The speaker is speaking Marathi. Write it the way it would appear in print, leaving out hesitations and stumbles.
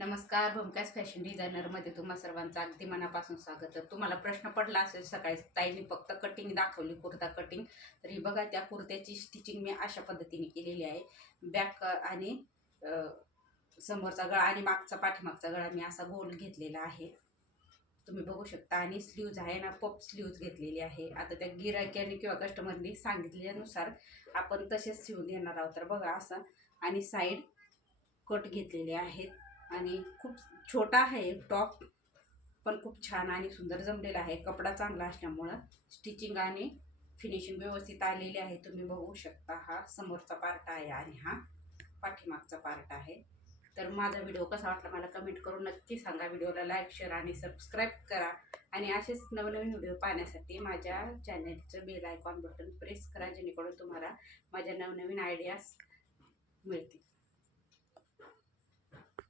नमस्कार. भूमकास फॅशन डिझायनरमध्ये तुम्हा सर्वांचं अगदी मनापासून स्वागत आहे. तुम्हाला प्रश्न पडला असेल सकाळी ताईंनी फक्त कटिंग दाखवली, कुर्ता कटिंग. तर ही बघा, त्या कुर्त्याची स्टिचिंग मी अशा पद्धतीने केलेली आहे. बॅक आणि समोरचा गळा आणि मागचा पाठीमागचा गळा मी असा गोल घेतलेला आहे, तुम्ही बघू शकता. आणि स्लीव्ज आहे ना, पप स्लीव्ज घेतलेली आहे. आता त्या गिरायकाने किंवा कस्टमरने सांगितल्यानुसार आपण तसेच शिवून देणार आहोत. तर बघा असं. आणि साईड कट घेतलेले आहेत आणि खूप छोटा आहे टॉप, पण खूप छान आणि सुंदर जमलेला आहे. कपडा चांगला असल्यामुळं स्टिचिंग आणि फिनिशिंग व्यवस्थित आलेली आहे, तुम्ही बघू शकता. हा समोरचा पार्ट आहे आणि हा पाठीमागचा पार्ट आहे. तर माझा व्हिडिओ कसा वाटला मला कमेंट करून नक्की सांगा. व्हिडिओला लाईक, शेअर आणि सबस्क्राईब करा. आणि असेच नवनवीन व्हिडिओ पाहण्यासाठी माझ्या चॅनलचं बेल आयकॉन बटन प्रेस करा, जेणेकरून तुम्हाला माझ्या नवनवीन आयडियाज मिळतील.